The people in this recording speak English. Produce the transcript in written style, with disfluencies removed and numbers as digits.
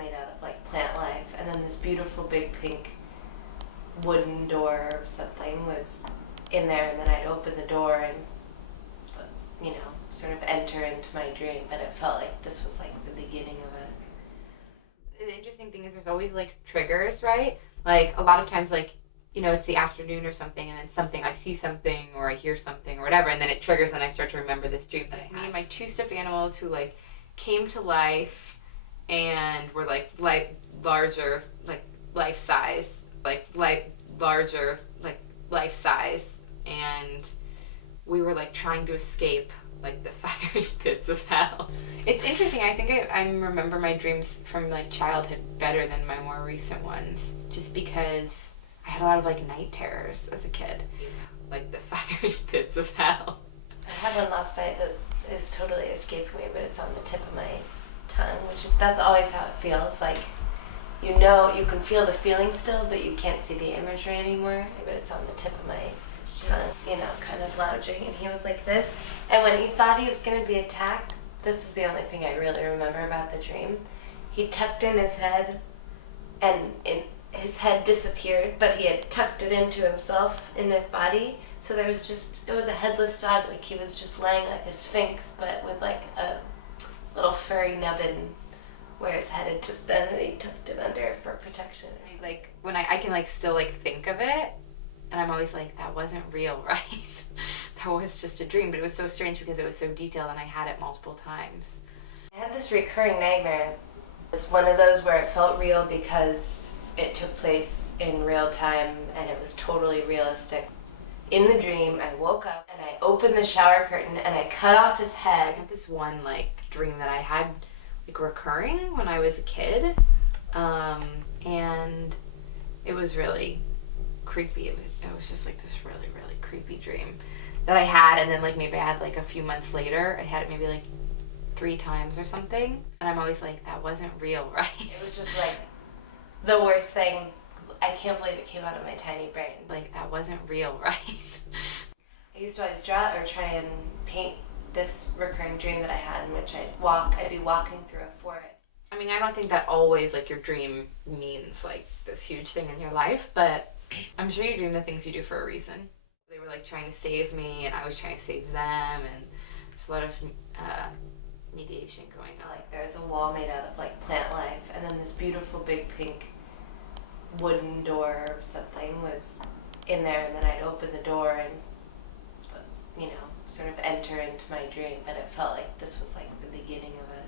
made out of like plant life, and then this beautiful big pink wooden door or something was in there, and then I'd open the door and sort of enter into my dream, but it felt like this was like the beginning of it. The interesting thing is there's always like triggers, right? Like a lot of times, like, it's the afternoon or something, and then I see something or I hear something or whatever, and then it triggers, and I start to remember this dream that I had. Me and my two stuffed animals who like came to life and were like larger, like life size, and we were like trying to escape like the fiery pits of hell. It's interesting. I think I remember my dreams from like childhood better than my more recent ones, just because I had a lot of like night terrors as a kid, like the fiery pits of hell. I had one last night that is totally escaped me, but it's on the tip of my tongue, that's always how it feels. Like, you can feel the feeling still, but you can't see the imagery anymore, but it's on the tip of my tongue, kind of lounging, and he was like this, and when he thought he was going to be attacked, this is the only thing I really remember about the dream, he tucked in his head, and his head disappeared, but he had tucked it into himself in his body, so it was a headless dog, like he was just laying like a sphinx, but with like a little furry nubbin where his head had just been, and he tucked it under for protection. Like when I can like still like think of it, and I'm always like, that wasn't real, right? That was just a dream, but it was so strange because it was so detailed and I had it multiple times. I had this recurring nightmare. It's one of those where it felt real because it took place in real time and it was totally realistic. In the dream, I woke up and I opened the shower curtain and I cut off his head. I had this one like dream that I had like recurring when I was a kid, and it was really creepy. It was just like this really, really creepy dream that I had, and then like maybe I had like a few months later, I had it maybe like 3 times or something, and I'm always like, that wasn't real, right? It was just like the worst thing. I can't believe it came out of my tiny brain. Like, that wasn't real, right? I used to always draw or try and paint this recurring dream that I had, in which I'd be walking through a forest. I mean, I don't think that always like your dream means like this huge thing in your life, but I'm sure you dream the things you do for a reason. They were like trying to save me, and I was trying to save them, and there's a lot of mediation going on. Like, there's a wall made out of like plant life, and then this beautiful big pink wooden door or something was in there, and then I'd open the door and sort of enter into my dream, but it felt like this was like the beginning of it.